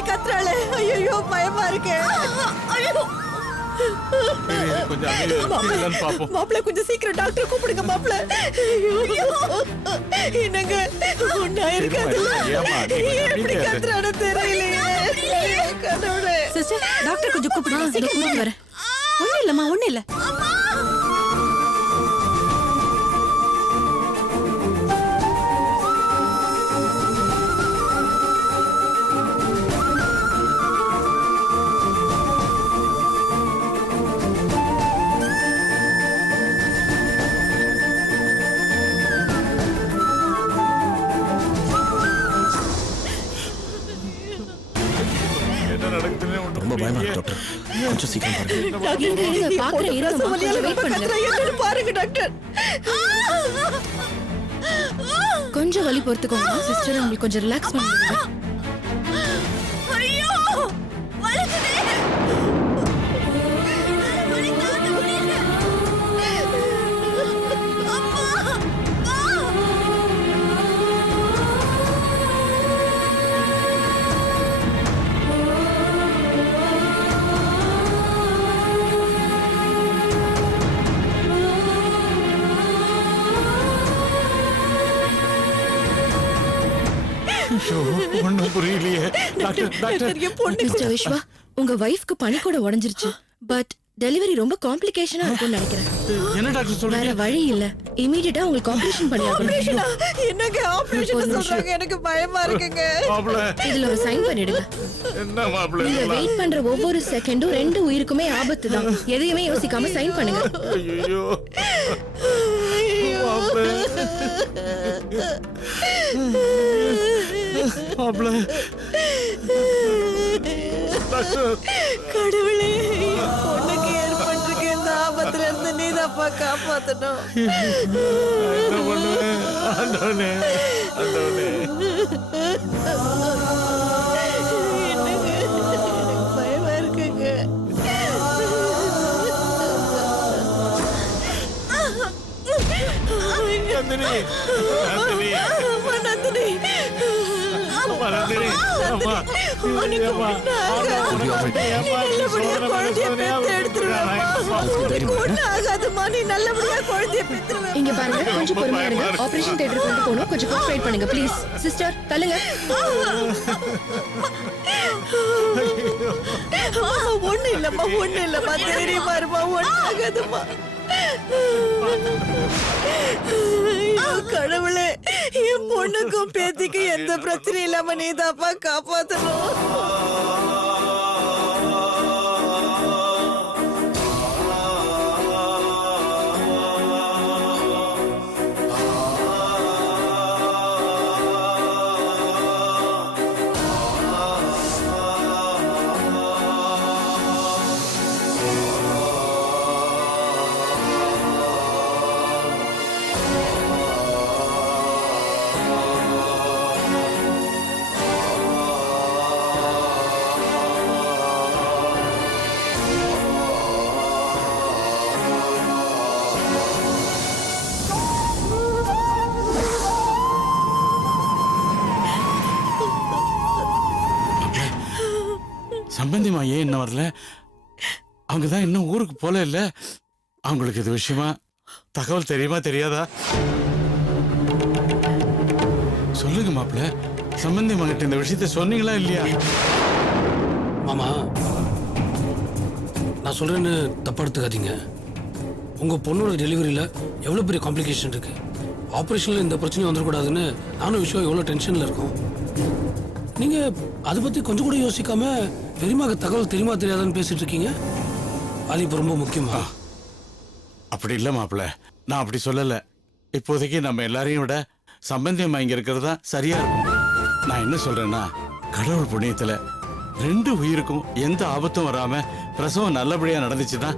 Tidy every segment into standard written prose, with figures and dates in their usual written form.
இப்படி கத்துறாளே, ஐயோ பயமா இருக்கு. மாப்பிள்ள கொஞ்சம் சீக்கிரம் டாக்டர் கூப்பிடுங்க மாப்பிள்ள. என்னங்க ஒண்ணா இருக்காது, எப்படி கத்துறானோ தெரியலையே. சிஸ்டர் டாக்டர் கொஞ்சம் கூப்பிடுங்க. சீக்கிரம் வரேன். ஒண்ணும் இல்லம்மா, ஒண்ணும் இல்ல. ரொம்ப பயமா இருக்கு டாக்டர். கொஞ்சம் சீக்கிரம் பாருங்க டாக்டர். கொஞ்சம் வலி பொறுத்துக்கோங்க சிஸ்டர். உங்களுக்கு கொஞ்சம் ரிலாக்ஸ் பண்ணுங்க. ஒண்ணும் புரியலையே டாக்டர். மிஸ்டர் விஸ்வா, உங்க வைஃப்க்கு பனிக்கூட உடைஞ்சிருச்சு. பட் டெலிவரி ரொம்ப காம்ப்ளிகேஷனா இருக்கும்னு நினைக்கிறேன். என்ன டாக்டர் சொல்றீங்க? வேற வழி இல்ல, இமிடியேட்டா உங்களுக்கு ஆபரேஷன் பண்ணியாகணும். என்னங்க ஆபரேஷன் சொல்றாங்க, எனக்கு பயமா இருக்குங்க. இதுல ஒரு சைன் பண்ணிடுங்க. என்ன மாப்ள, நீங்க வெயிட் பண்ற ஒவ்வொரு செகண்டும் 2 உயிருக்குமே ஆபத்து தான். எதையுமே யோசிக்காம சைன் பண்ணுங்க. ஐயோ மாப்ள, மாப்ள. கடவுளே, பொண்ணுக்கு ஏற்பட்டிருக்க இந்த ஆபத்துல இருந்து நீதாப்பா காப்பாத்தணும். என்ன பண்ணுவேன் ஆண்டவனே, ஆண்டவனே. என்னங்க எனக்கு பயமா இருக்குங்க. நந்தினி, நந்தினி, அம்மா நந்தினி, அம்மா நந்தினி, அம்மா. உனக்கு நல்லபடியா குழந்தைய பெத்து எடுத்துருவேன். உனக்கு ஒண்ணும் ஆகாதுமா, நீ நல்லபடியா குழந்தைய பெத்துருவேன். இங்க பாருங்க, கொஞ்சம் பொறுமையா இருங்க. ஆபரேஷன் தியேட்டருக்கு கொண்டு போகணும். கொஞ்சம் கோஆபரேட் பண்ணுங்க ப்ளீஸ். சிஸ்டர் தள்ளுங்க. ஒண்ணு இல்லம்மா, ஒண்ணு இல்லம்மா, தெரியுமா இருமா, ஒண்ணு ஆகாதுமா. கடவுளே, என் பொண்ணுக்கும் பேத்திக்கு எந்த பிரச்சனையும் இல்லாம நீதாப்பா காப்பாத்தணும். சம்பந்திமா ஏன் இன்னும் வரல? அவங்கதான் இன்னும் ஊருக்கு போல இல்ல. அவங்களுக்கு இது விஷயமா தகவல் தெரியுமா தெரியாதா? சொல்லுங்க மாப்பிள்ள, சம்பந்தி மகிட்ட இந்த விஷயத்த சொன்னீங்களா இல்லையா? மாமா, நான் சொல்றேன்னு தப்பா எடுத்துக்காதீங்க. உங்க பொண்ணோட டெலிவரியில எவ்வளவு பெரிய காம்ப்ளிகேஷன் இருக்கு. ஆபரேஷன்ல இந்த பிரச்சனையும் வந்துடக்கூடாதுன்னு நானும் விஷயம் எவ்வளவு டென்ஷன்ல இருக்கோம். நீங்க அதை பத்தி கொஞ்சம் கூட யோசிக்காம பெரியமாக தகவல் தெரியுமா தெரியாதான்னு பேசிட்டு இருக்கீங்க. அது இப்ப ரொம்ப முக்கியமா? அப்படி இல்ல மாப்பிள்ள, நான் அப்படி சொல்லல. இப்போதைக்கு நம்ம எல்லாரையும் விட சம்பந்தியம்மா இங்க இருக்கிறது தான் சரியா இருக்கும். நான் என்ன சொல்றேன்னா, கடவுள் புண்ணியத்துல 2 உயிருக்கும் எந்த ஆபத்தும் வராம பிரசவம் நல்லபடியா நடந்துச்சுன்னா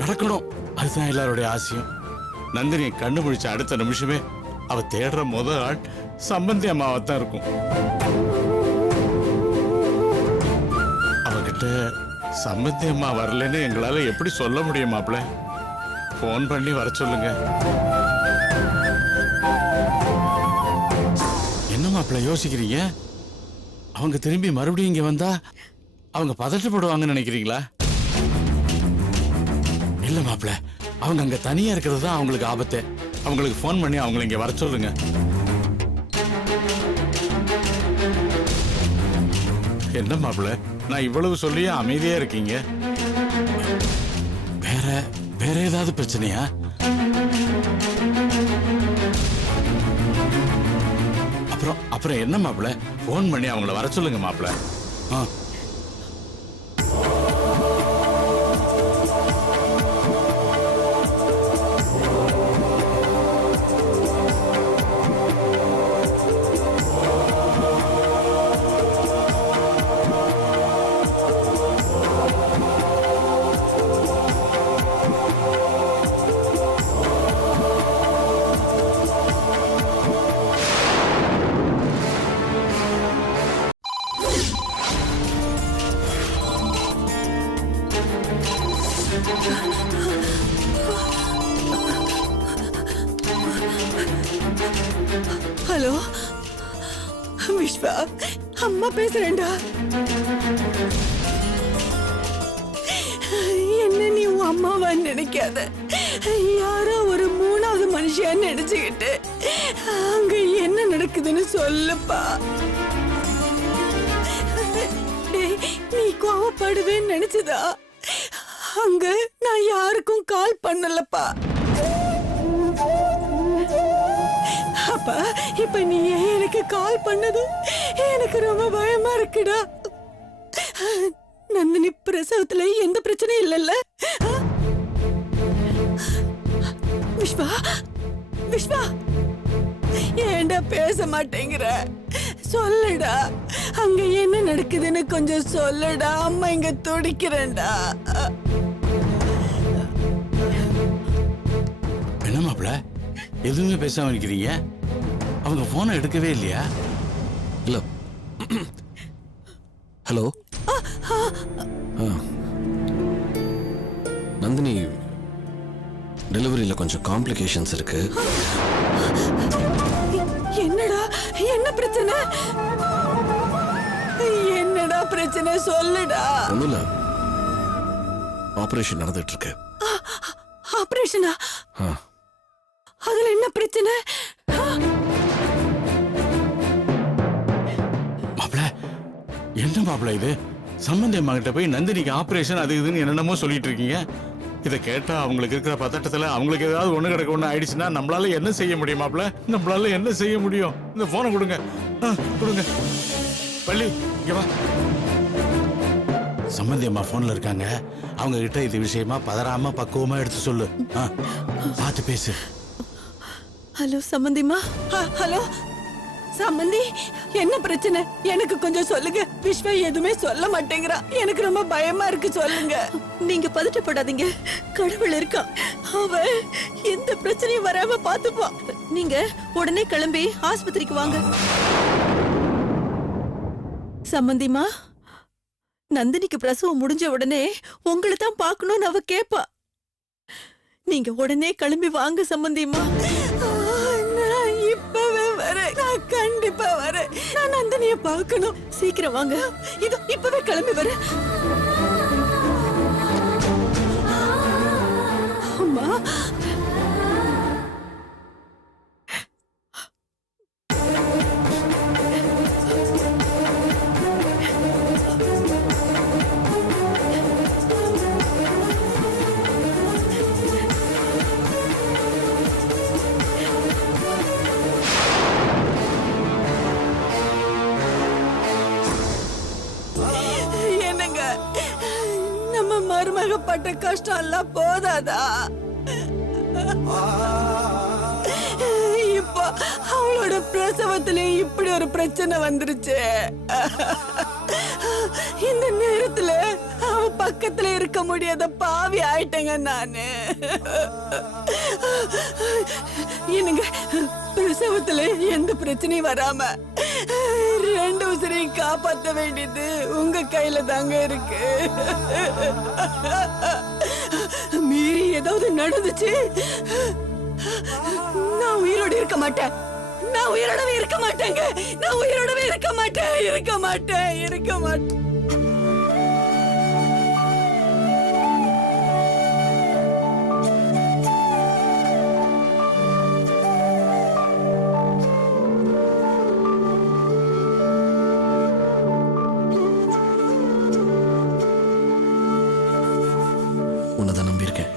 நடக்கணும். அதுதான் எல்லாருடைய ஆசையும். நந்தினி கண்ணு முழிச்ச அடுத்த நிமிஷமே அவ தேடுற முதல் ஆள் சம்பந்தி அம்மாவத்தான் இருக்கும். அவகிட்ட சம்பந்தி அம்மா வரலன்னு எங்களால எப்படி சொல்ல முடியும் மாப்பிள்ள? போன் பண்ணி வர சொல்லுங்க. என்ன மாப்பிள்ள யோசிக்கிறீங்க? அவங்க திரும்பி மறுபடியும் இங்க வந்தா அவங்க பதட்டப்படுவாங்கன்னு நினைக்கிறீங்களா? இல்ல மாப்பிள்ள, அவங்க அங்க தனியா இருக்கிறது தான் அவங்களுக்கு ஆபத்து. அவங்களுக்கு ஃபோன் பண்ணி அவங்களை இங்க வர சொல்லுங்க. என்ன மாப்பிள்ள, நான் இவ்வளவு சொல்லியும் அமைதியா இருக்கீங்க? வேற ஏதாவது பிரச்சனையா? அப்புறம் என்ன மாப்பிள்ள, ஃபோன் பண்ணி அவங்கள வர சொல்லுங்க மாப்பிள்ள. ஹலோ விஸ்வா, அம்மா பேசுறேன்டா. என்ன நீ உன் அம்மாவா நினைக்காத. யாரோ ஒரு மூணாவது மனுஷியா நினைச்சுக்கிட்டு அங்க என்ன நடக்குதுன்னு சொல்லுப்பா. நீ கோவப்படுவேன்னு நினைச்சதா? அங்க நான் யாருக்கும் கால் பண்ணலப்பா. அப்பா, இப்ப நீ எனக்கு கால் பண்ணது எனக்கு ரொம்ப பயமா இருக்குடா. நந்தினி பிரசவத்துல எந்த பிரச்சனையும் இல்லல்ல? விஸ்வா, விஸ்வா, ஏன்டா பேச மாட்டேங்கிற? சொல்லுடா, அங்க என்ன நடக்குதுன்னு கொஞ்சம் சொல்லுடா. அம்மா இங்க துடிக்கிறேன்டா. என்ன மாப்பிள்ள, எதுவுமே பேசாம இருக்கிறீங்க? அவங்க போனை எடுக்கவே இல்லையா? இல்ல. ஹலோ, நந்தினி, டெலிவரியில கொஞ்சம் காம்ப்ளிகேஷன்ஸ் இருக்கு. என்னடா, என்ன பிரச்சனை? என்னடா பிரச்சனை சொல்லுடா. ஒண்ணும் இல்ல, ஆபரேஷன் நடந்துட்டு இருக்கு. ஆபரேஷனா? அதுல என்ன பிரச்சனை? மாப்பிள்ள, என்ன மாப்பிள்ள இது? சம்பந்தி அம்மா கிட்ட போய் நந்தினிக்கு ஆபரேஷன் அது இதுன்னு என்னென்னமோ சொல்லிட்டு இருக்கீங்க. இதை கேட்டா அவங்களுக்கு இருக்கிற பதட்டத்துல அவங்களுக்கு ஏதாவது ஒண்ணு கிடக்க ஒண்ணு ஆயிடுச்சுன்னா நம்மளால என்ன செய்ய முடியும் மாப்பிள்ள? நம்மளால என்ன செய்ய முடியும்? இந்த போனை கொடுங்க, கொடுங்க. பள்ளி, இங்க வா. சம்பந்தி அம்மா போன்ல இருக்காங்க. அவங்க கிட்ட இது விஷயமா பதறாம பக்குவமா எடுத்து சொல்லு. பார்த்து பேசு. ஹலோ சம்பந்திமா. ஹலோ சம்பந்தி, என்ன பிரச்சனை? எனக்கு கொஞ்சம் சொல்லுங்க. விஸ்வா எதுவுமே சொல்ல மாட்டேங்கிறா. எனக்கு ரொம்ப பயமா இருக்கு, சொல்லுங்க. நீங்க பதட்டப்படாதீங்க, கடவுள் இருக்கா. அவ எந்த பிரச்சனையும் வராம பாத்துப்பா. நீங்க உடனே கிளம்பி ஆஸ்பத்திரிக்கு வாங்க. சம்பந்திமா, நந்தினிக்கு பிரசவம் முடிஞ்ச உடனே உங்களை தான் பார்க்கணும்னு அவ கேப்பா. நீங்க உடனே கிளம்பி வாங்க சம்பந்திமா. நான் இப்பவே வரேன். நான் கண்டிப்பா வரேன். நான் நந்தினிய பார்க்கணும். சீக்கிரம் வாங்க. இதோ இப்பவே கிளம்பி வரேன். அம்மா, என்னங்க, நம்ம மருமகப்பட்ட கஷ்டம் எல்லாம் போதாதா? இப்போ அவளோட பிரசவத்துல இப்படி ஒரு பிரச்சனை வந்துருச்சு. இந்த நேரத்துல அவ பக்கத்துல இருக்க முடியாத பாவி ஆயிட்டேங்க நானு. என்னங்க, பிரசவத்துல எந்த பிரச்சனையும் வராம ரெண்டு உசிரையும் காப்பாற்ற வேண்டியது உங்க கையில தாங்க இருக்கு. மீறி ஏதாவது நடந்துச்சு, நான் உயிரோடு இருக்க மாட்டேன். நான் உயிரோடவே இருக்க மாட்டேங்க. நான் உயிரோடவே இருக்க மாட்டேன், இருக்க மாட்டேன், இருக்க மாட்டேன். உன்னதான் நம்பியிருக்கேன்,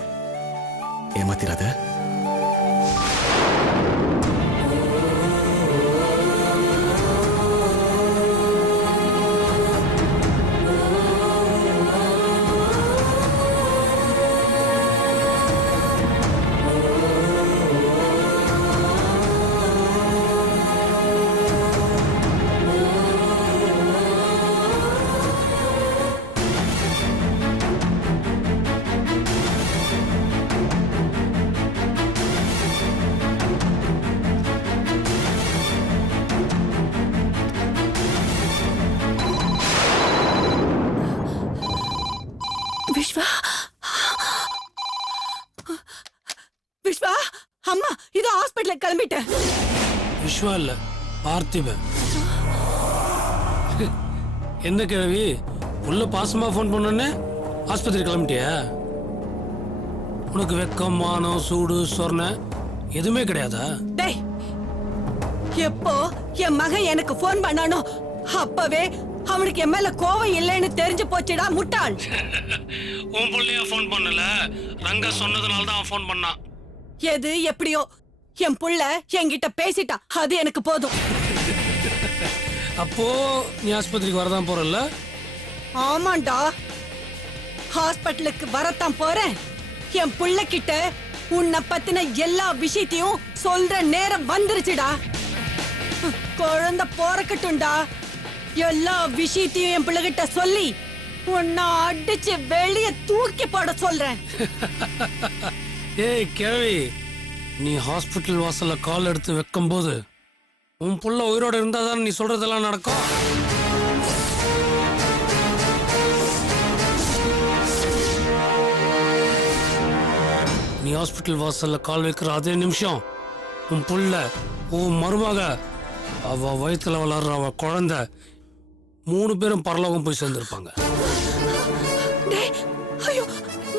ஏமாத்திராத. விஸ்வா, விஸ்வா, அம்மா இது ஹாஸ்பிட்டலுக்கு கிளம்பிட்டேன். விஸ்வா இல்ல, பார்த்திபன். என்ன கிழவி, உள்ள பாசமா ஃபோன் பண்ணோன்னே ஆஸ்பத்திரி கிளம்பிட்டியா? உனக்கு வெக்கம், மானம், சூடு, சொர்ண எதுவுமே கிடையாதா? டேய், எப்போ என் மகன் எனக்கு போன் பண்ணானோ அப்பவே அவனுக்கு என் மேல கோவம் இல்லைன்னு தெரிஞ்சு போச்சுடா முட்டாள். உன் புள்ளையா ஃபோன் பண்ணல, ரங்க சொன்னதுனால தான் அவன் ஃபோன் பண்ணான். எது எப்படியோ என் புள்ள என்கிட்ட பேசிட்டான், அது எனக்கு போதும். அப்போ நீ ஆஸ்பத்திரிக்கு வரதான் போறல்ல? ஆமாண்டா, ஹாஸ்பிட்டலுக்கு வரத்தான் போறேன். என் புள்ள கிட்ட உன்னை பத்தின எல்லா விஷயத்தையும் சொல்ற நேரம் வந்துருச்சுடா. குழந்தை போறக்கட்டும்டா, எல்லா விஷயத்தையும் என் பிள்ளைகிட்ட சொல்லி உன்னை அடிச்சு வெளிய தூக்கி போட சொல்றேன். ஏய் கிழவி, நீ ஹாஸ்பிட்டல் வாசல்ல கால் எடுத்து வைக்கும் போது உன் புள்ள உயிரோட இருந்தாதான் நீ சொல்றதெல்லாம் நடக்கும். நீ ஹாஸ்பிட்டல் வாசல்ல கால் வைக்கிற அதே நிமிஷம் உன் புள்ள, உன் மருமக, அவ வயித்துல வளர்ற அவ குழந்தை 3 பேரும் பரலோகம் போய் சேர்ந்திருப்பாங்க. டேய், ஐயோ,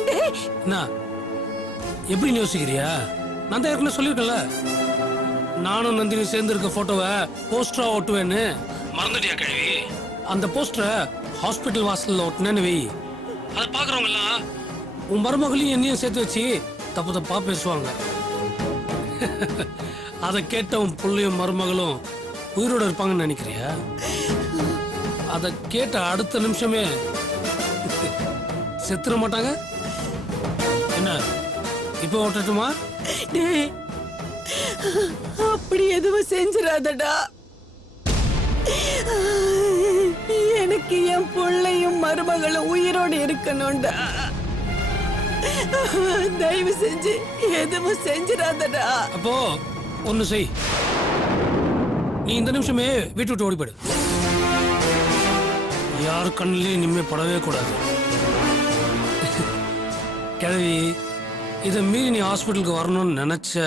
டேய். என்ன எப்படி யோசிக்கிறியா? நான் தான் ஏற்கனவே சொல்லியிருக்கேன்ல, நானும் நந்தினி சேர்ந்து இருக்க போட்டோவை போஸ்டரா ஒட்டுவேன்னு. மறந்துட்டியா கழுவி? அந்த போஸ்டரை ஹாஸ்பிட்டல் வாசல்ல ஒட்டினேன்னு வை, அதை பாக்குறவங்க எல்லாம் உன் மருமகளையும் என்னையும் சேர்த்து வச்சு தப்பு தப்பா பேசுவாங்க. அதை கேட்ட உன் புள்ளையும் மருமகளும் உயிரோட இருப்பாங்கன்னு நினைக்கிறியா? அதை கேட்ட அடுத்த நிமிஷமே செத்துற மாட்டாங்க. என்ன இப்போ ஓட்டட்டுமா? டேய், அப்படி எதுவும் செஞ்சிடாதடா. எனக்கு என் பிள்ளையும் மருமகளும் உயிரோடு இருக்கணும்டா. தயவு செஞ்சு எதுவும் செஞ்சிடாதடா. அப்போ ஒண்ணு செய், நீ இந்த நிமிஷமே வீட்டு விட்டு ஓடி போயிடு. யார் கண்ணிலையும் இனிமே படவே கூடாது. கிழவி, இதை மீறி நீ ஹாஸ்பிட்டலுக்கு வரணும்னு நினைச்ச,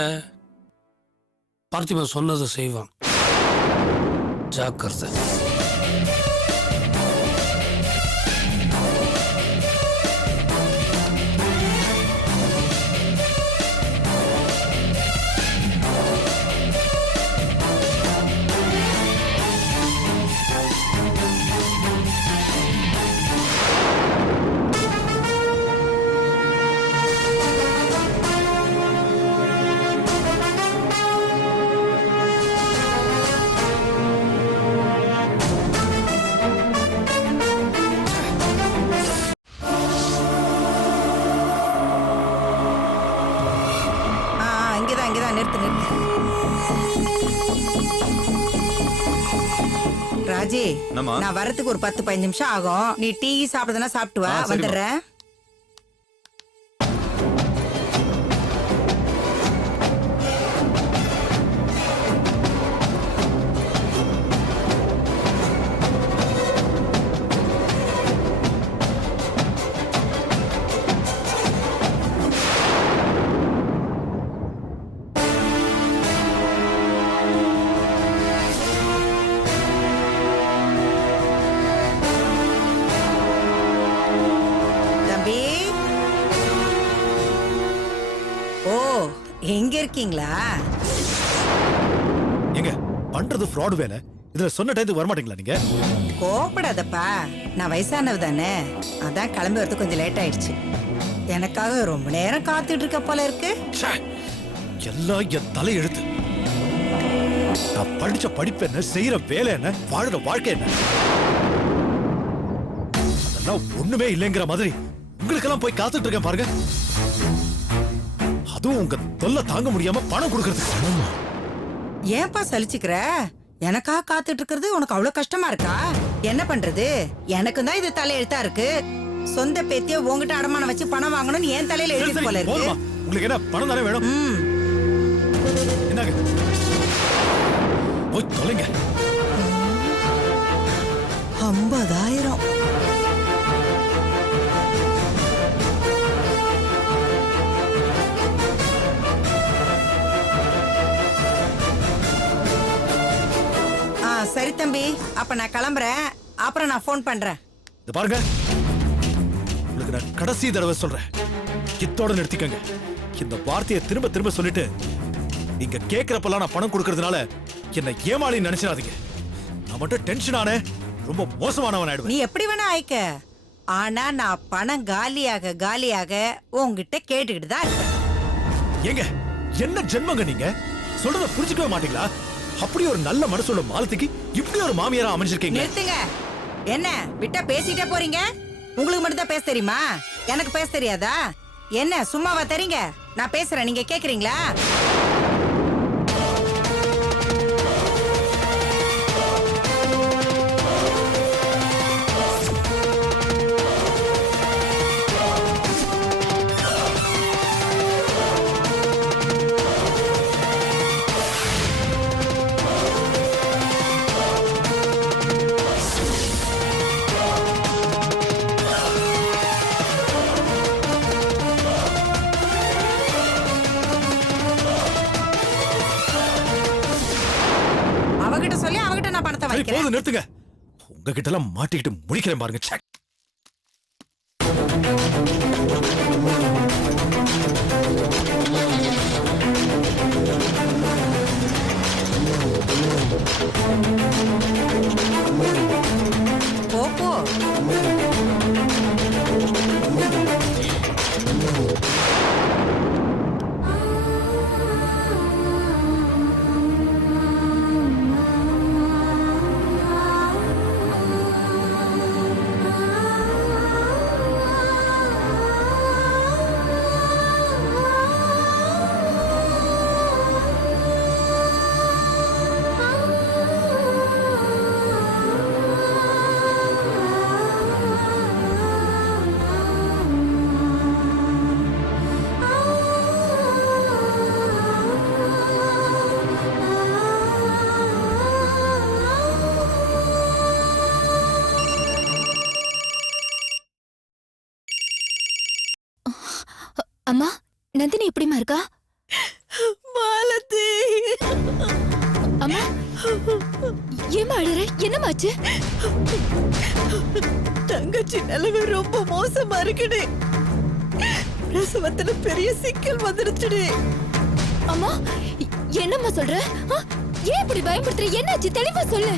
பார்த்திபன் சொன்னதை செய்வான். ஜாக்கிரதை. இங்கதான் நிறுத்து நிறுத்து. ராஜி, நான் வரதுக்கு ஒரு 10-15 நிமிஷம் ஆகும். நீ டீ சாப்பிடுறதுனா சாப்பிட்டு வா, வந்துடுறேன். எங்க இருக்கீங்களா? எங்க பண்றது ஃப்ராட் வேலை. இதுல சொன்ன டைத்துக்கு வரமாட்டீங்களா நீங்க? கோபப்படாதப்பா, நான் வயசானவ தானே, அதான் கிளம்பி வரது கொஞ்சம் லேட் ஆயிடுச்சு. எனக்காக ரொம்ப நேரம் காத்துட்டு இருக்க போல இருக்கு. ச்சே, எல்லாம் என் தலை எழுத்து. நான் படிச்ச படிப்பு என்ன, செய்யற வேலை என்ன, வாழுற வாழ்க்கை என்ன, அதெல்லாம் ஒண்ணுமே இல்லைங்கிற மாதிரி உங்களுக்கெல்லாம் போய் காத்துட்டு இருக்கேன் பாருங்க. அதுவும் உங்க தொல்லை தாங்க முடியாம பணம் கொடுக்கறது. ஏன்பா சலிச்சுக்கிற? எனக்காக காத்துட்டு இருக்கிறது உனக்கு அவ்வளவு கஷ்டமா இருக்கா? என்ன பண்றது, எனக்கு தான் இது தலையெழுத்தா இருக்கு. சொந்த பேத்திய உங்ககிட்ட அடமானம் வச்சு பணம் வாங்கணும்னு என் தலையில எழுதி போல இருக்கு. போதுமா? உங்களுக்கு என்ன பணம் தானே வேணும்? என்னங்க போய் தொலைங்க. 50,000. சரி தம்பி, அப்ப நான் கிளம்புறேன். அப்புறம் நான் ஃபோன் பண்றேன். இது பாருங்க, உங்களுக்கு நான் கடைசி தடவை சொல்றேன், இத்தோட நிறுத்திக்கங்க. இந்த வார்த்தையை திரும்ப திரும்ப சொல்லிட்டு நீங்க கேக்குறப்பெல்லாம் நான் பணம் கொடுக்கறதுனால என்ன ஏமாளி நினைச்சிடாதீங்க. நான் மட்டும் டென்ஷன் ஆனே ரொம்ப மோசமானவன் ஆயிடுவேன். நீ எப்படி வேணா ஆயிக்க, ஆனா நான் பணம் காலியாக காலியாக உன்கிட்ட கேட்டுக்கிட்டு தான் இருப்பேன். ஏங்க என்ன ஜென்மங்க நீங்க? சொல்றத புரிஞ்சுக்கவே மாட்டீங்களா? அப்படி ஒரு நல்ல மனசுள்ள மாலத்துக்கு இப்படி ஒரு மாமியாரா அமைஞ்சிருக்கீங்க. நிறுத்துங்க. என்ன விட்டா பேசிட்டே போறீங்க? உங்களுக்கு மட்டும் தான் பேச தெரியுமா? எனக்கு பேச தெரியாதா? என்ன சும்மாவா தெரியுங்க? நான் பேசுறேன், நீங்க கேக்குறீங்களா? அவகிட்ட சொல்லி அவகிட்ட நான் பணத்தை சரி வாங்கிக்கிறேன். போதும் நிறுத்துங்க. உங்ககிட்ட எல்லாம் மாட்டிக்கிட்டு முடிக்கிறேன் பாருங்க. ச்சே. போ போ. அம்மா, நந்தினி எப்படிமா இருக்கா? மாலதி, அம்மா, ஏமா அழற? என்னமாச்சு? தங்கச்சி நிலைமை ரொம்ப மோசமா இருக்குடி. பிரசவத்துல பெரிய சிக்கல் வந்துருச்சுடி. அம்மா, என்னம்மா சொல்ற? ஏன் இப்படி பயப்படுத்துற? என்னாச்சு? தெளிவா சொல்லு.